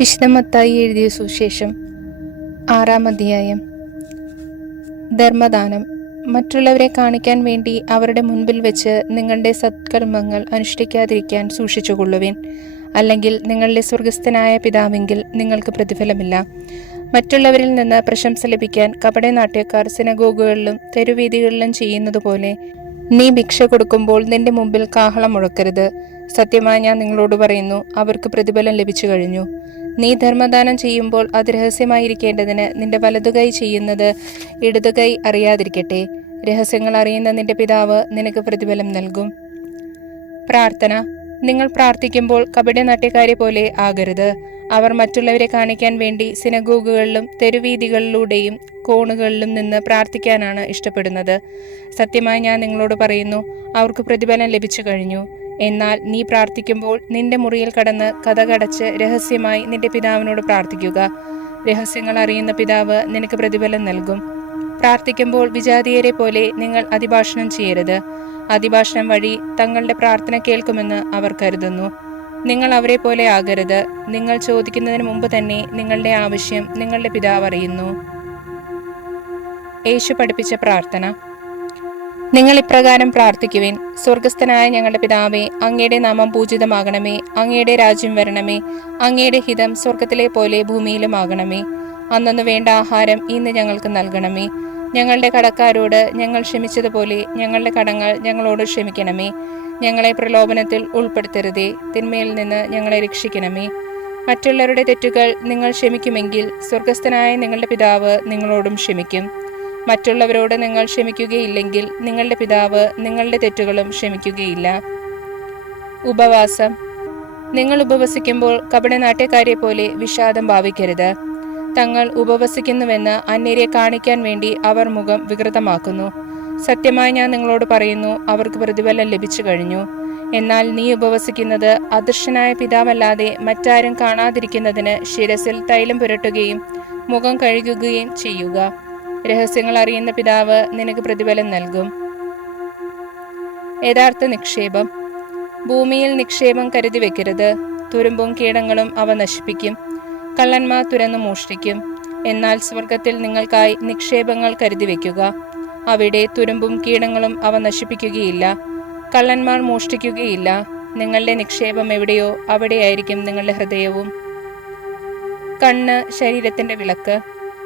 വിശുദ്ധ മത്തായി എഴുതിയ സുവിശേഷം 6-ാം അധ്യായം. ധർമ്മദാനം. മറ്റുള്ളവരെ കാണിക്കാൻ വേണ്ടി അവരുടെ മുൻപിൽ വെച്ച് നിങ്ങളുടെ സത്കർമ്മങ്ങൾ അനുഷ്ഠിക്കാതിരിക്കാൻ സൂക്ഷിച്ചുകൊള്ളുവിൻ. അല്ലെങ്കിൽ നിങ്ങളുടെ സ്വർഗസ്ഥനായ പിതാവെങ്കിൽ നിങ്ങൾക്ക് പ്രതിഫലമില്ല. മറ്റുള്ളവരിൽ നിന്ന് പ്രശംസ ലഭിക്കാൻ കപടനാട്യക്കാർ സിനഗോഗുകളിലും തെരുവീഥികളിലും ചെയ്യുന്നത് പോലെ നീ ഭിക്ഷ കൊടുക്കുമ്പോൾ നിന്റെ മുമ്പിൽ കാഹളം മുഴക്കരുത്. സത്യമായി ഞാൻ നിങ്ങളോട് പറയുന്നു, അവർക്ക് പ്രതിഫലം ലഭിച്ചു കഴിഞ്ഞു. നീ ധർമ്മദാനം ചെയ്യുമ്പോൾ അത് രഹസ്യമായിരിക്കേണ്ടതിന് നിന്റെ വലതുകൈ ചെയ്യുന്നത് ഇടതുകൈ അറിയാതിരിക്കട്ടെ. രഹസ്യങ്ങൾ അറിയുന്ന നിന്റെ പിതാവ് നിനക്ക് പ്രതിഫലം നൽകും. പ്രാർത്ഥന. നിങ്ങൾ പ്രാർത്ഥിക്കുമ്പോൾ കപടനാട്യക്കാരെ പോലെ ആകരുത്. അവർ മറ്റുള്ളവരെ കാണിക്കാൻ വേണ്ടി സിനഗോഗുകളിലും തെരുവീഥികളിലൂടെയും കോണുകളിലും നിന്ന് പ്രാർത്ഥിക്കാനാണ് ഇഷ്ടപ്പെടുന്നത്. സത്യമായി ഞാൻ നിങ്ങളോട് പറയുന്നു, അവർക്ക് പ്രതിഫലം ലഭിച്ചു കഴിഞ്ഞു. എന്നാൽ നീ പ്രാർത്ഥിക്കുമ്പോൾ നിന്റെ മുറിയിൽ കടന്ന് കതകടച്ച് രഹസ്യമായി നിന്റെ പിതാവിനോട് പ്രാർത്ഥിക്കുക. രഹസ്യങ്ങൾ അറിയുന്ന പിതാവ് നിനക്ക് പ്രതിഫലം നൽകും. പ്രാർത്ഥിക്കുമ്പോൾ വിജാതീയരെ പോലെ നിങ്ങൾ അതിഭാഷണം ചെയ്യരുത്. അതിഭാഷണം വഴി തങ്ങളുടെ പ്രാർത്ഥന കേൾക്കുമെന്ന് അവർ കരുതുന്നു. നിങ്ങൾ അവരെ പോലെ ആകരുത്. നിങ്ങൾ ചോദിക്കുന്നതിന് മുമ്പ് തന്നെ നിങ്ങളുടെ ആവശ്യം നിങ്ങളുടെ പിതാവ് അറിയുന്നു. യേശു പഠിപ്പിച്ച പ്രാർത്ഥന. നിങ്ങൾ ഇപ്രകാരം പ്രാർത്ഥിക്കുവിൻ. സ്വർഗസ്ഥനായ ഞങ്ങളുടെ പിതാവേ, അങ്ങയുടെ നാമം പൂജിതമാകണമേ. അങ്ങയുടെ രാജ്യം വരണമേ. അങ്ങയുടെ ഹിതം സ്വർഗത്തിലെ പോലെ ഭൂമിയിലും ആകണമേ. അന്നന്ന് വേണ്ട ആഹാരം ഇന്ന് ഞങ്ങൾക്ക് നൽകണമേ. ഞങ്ങളുടെ കടക്കാരോട് ഞങ്ങൾ ക്ഷമിച്ചതുപോലെ ഞങ്ങളുടെ കടങ്ങൾ ഞങ്ങളോട് ക്ഷമിക്കണമേ. ഞങ്ങളെ പ്രലോഭനത്തിൽ ഉൾപ്പെടുത്തരുതേ. തിന്മയിൽ നിന്ന് ഞങ്ങളെ രക്ഷിക്കണമേ. മറ്റുള്ളവരുടെ തെറ്റുകൾ നിങ്ങൾ ക്ഷമിക്കുമെങ്കിൽ സ്വർഗസ്ഥനായ നിങ്ങളുടെ പിതാവ് നിങ്ങളോടും ക്ഷമിക്കും. മറ്റുള്ളവരോട് നിങ്ങൾ ക്ഷമിക്കുകയില്ലെങ്കിൽ നിങ്ങളുടെ പിതാവ് നിങ്ങളുടെ തെറ്റുകളും ക്ഷമിക്കുകയില്ല. ഉപവാസം. നിങ്ങൾ ഉപവസിക്കുമ്പോൾ കപടനാട്യക്കാരെ പോലെ വിഷാദം ഭാവിക്കരുത്. തങ്ങൾ ഉപവസിക്കുന്നുവെന്ന് അന്യരെ കാണിക്കാൻ വേണ്ടി അവർ മുഖം വികൃതമാക്കുന്നു. സത്യമായി ഞാൻ നിങ്ങളോട് പറയുന്നു, അവർക്ക് പ്രതിഫലം ലഭിച്ചു കഴിഞ്ഞു. എന്നാൽ നീ ഉപവസിക്കുന്നത് അദൃശ്യനായ പിതാവല്ലാതെ മറ്റാരും കാണാതിരിക്കുന്നതിന് ശിരസിൽ തൈലം പുരട്ടുകയും മുഖം കഴുകുകയും ചെയ്യുക. രഹസ്യങ്ങൾ അറിയുന്ന പിതാവ് നിനക്ക് പ്രതിഫലം നൽകും. യഥാർത്ഥ നിക്ഷേപം. ഭൂമിയിൽ നിക്ഷേപം കരുതി വെക്കരുത്. തുരുമ്പും കീടങ്ങളും അവ നശിപ്പിക്കും. കള്ളന്മാർ തുരന്നു മോഷ്ടിക്കും. എന്നാൽ സ്വർഗത്തിൽ നിങ്ങൾക്കായി നിക്ഷേപങ്ങൾ കരുതി വെക്കുക. അവിടെ തുരുമ്പും കീടങ്ങളും അവ നശിപ്പിക്കുകയില്ല. കള്ളന്മാർ മോഷ്ടിക്കുകയില്ല. നിങ്ങളുടെ നിക്ഷേപം എവിടെയോ അവിടെയായിരിക്കും നിങ്ങളുടെ ഹൃദയവും. കണ്ണ് ശരീരത്തിന്റെ വിളക്ക്.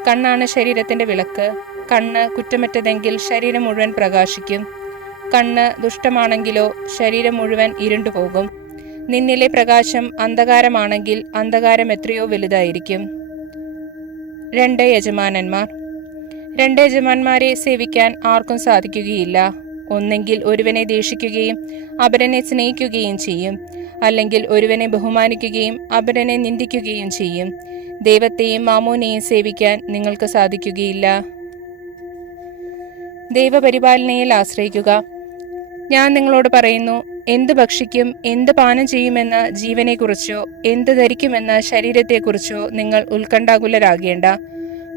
കണ്ണാണ് ശരീരത്തിന്റെ വിളക്ക്. കണ്ണ് കുറ്റമറ്റതെങ്കിൽ ശരീരം മുഴുവൻ പ്രകാശിക്കും. കണ്ണ് ദുഷ്ടമാണെങ്കിലോ ശരീരം മുഴുവൻ ഇരുണ്ടുപോകും. നിന്നിലെ പ്രകാശം അന്ധകാരമാണെങ്കിൽ അന്ധകാരം എത്രയോ വലുതായിരിക്കും. 2 യജമാനന്മാർ. 2 യജമാന്മാരെ സേവിക്കാൻ ആർക്കും സാധിക്കുകയില്ല. ഒന്നെങ്കിൽ ഒരുവനെ ദേഷിക്കുകയും അപരനെ സ്നേഹിക്കുകയും ചെയ്യും, അല്ലെങ്കിൽ ഒരുവനെ ബഹുമാനിക്കുകയും അപരനെ നിന്ദിക്കുകയും ചെയ്യും. ദൈവത്തെയും മാമോനെയും സേവിക്കാൻ നിങ്ങൾക്ക് സാധിക്കുകയില്ല. ദൈവപരിപാലനയിൽ ആശ്രയിക്കുക. ഞാൻ നിങ്ങളോട് പറയുന്നു, എന്ത് ഭക്ഷിക്കും എന്ത് പാനം ചെയ്യുമെന്ന ജീവനെക്കുറിച്ചോ എന്ത് ധരിക്കുമെന്ന ശരീരത്തെക്കുറിച്ചോ നിങ്ങൾ ഉത്കണ്ഠാകുലരാകേണ്ട.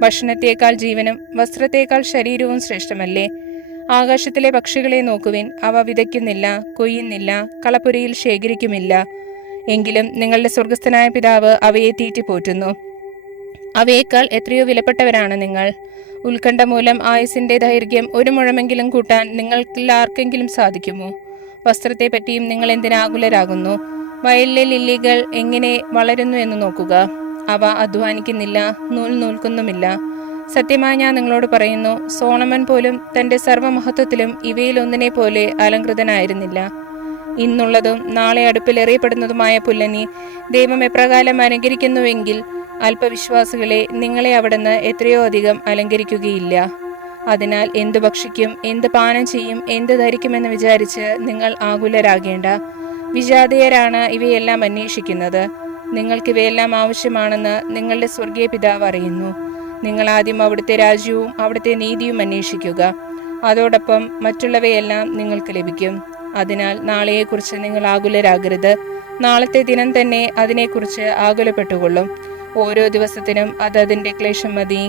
ഭക്ഷണത്തേക്കാൾ ജീവനും വസ്ത്രത്തേക്കാൾ ശരീരവും ശ്രേഷ്ഠമല്ലേ? ആകാശത്തിലെ പക്ഷികളെ നോക്കുവിൻ. അവ വിതയ്ക്കുന്നില്ല, കൊയ്യുന്നില്ല, കളപ്പുരയിൽ ശേഖരിക്കുമില്ല. എങ്കിലും നിങ്ങളുടെ സ്വർഗസ്ഥനായ പിതാവ് അവയെ തീറ്റിപ്പോറ്റുന്നു. അവയേക്കാൾ എത്രയോ വിലപ്പെട്ടവരാണ് നിങ്ങൾ. ഉത്കണ്ഠ മൂലം ആയുസിന്റെ ദൈർഘ്യം 1 മുഴമെങ്കിലും കൂട്ടാൻ നിങ്ങൾക്ക് ആർക്കെങ്കിലും സാധിക്കുമോ? വസ്ത്രത്തെ പറ്റിയും നിങ്ങൾ എന്തിനാകുലരാകുന്നു? വയലിലെ ലില്ലികൾ എങ്ങനെ വളരുന്നു എന്ന് നോക്കുക. അവ അധ്വാനിക്കുന്നില്ല, നൂൽ നൂൽക്കുന്നുമില്ല. സത്യമായി ഞാൻ നിങ്ങളോട് പറയുന്നു, സോളമൻ പോലും തന്റെ സർവ്വമഹത്വത്തിലും ഇവയിലൊന്നിനെ പോലെ അലങ്കൃതനായിരുന്നില്ല. ഇന്നുള്ളതും നാളെ അടുപ്പിൽ എറിയപ്പെടുന്നതുമായ പുല്ലനി ദൈവം എപ്രകാരം അലങ്കരിക്കുന്നുവെങ്കിൽ അല്പവിശ്വാസികളെ നിങ്ങളെ അവിടുന്ന് എത്രയോ അധികം അലങ്കരിക്കുകയില്ല. അതിനാൽ എന്തു ഭക്ഷിക്കും എന്ത് പാനം ചെയ്യും എന്ത് ധരിക്കുമെന്ന് വിചാരിച്ച് നിങ്ങൾ ആകുലരാകേണ്ട. വിജാതീയരാണ് ഇവയെല്ലാം അന്വേഷിക്കുന്നത്. നിങ്ങൾക്കിവയെല്ലാം ആവശ്യമാണെന്ന് നിങ്ങളുടെ സ്വർഗീയ പിതാവ് അറിയുന്നു. നിങ്ങൾ ആദ്യം അവിടുത്തെ രാജ്യവും അവിടുത്തെ നീതിയും അന്വേഷിക്കുക. അതോടൊപ്പം മറ്റുള്ളവയെല്ലാം നിങ്ങൾക്ക് ലഭിക്കും. അതിനാൽ നാളെയെക്കുറിച്ച് നിങ്ങൾ ആകുലരാകരുത്. നാളത്തെ ദിനം തന്നെ അതിനെക്കുറിച്ച് ആകുലപ്പെട്ടുകൊള്ളും. ഓരോ ദിവസത്തിനും അത് അതിൻ്റെ ക്ലേശം മതി.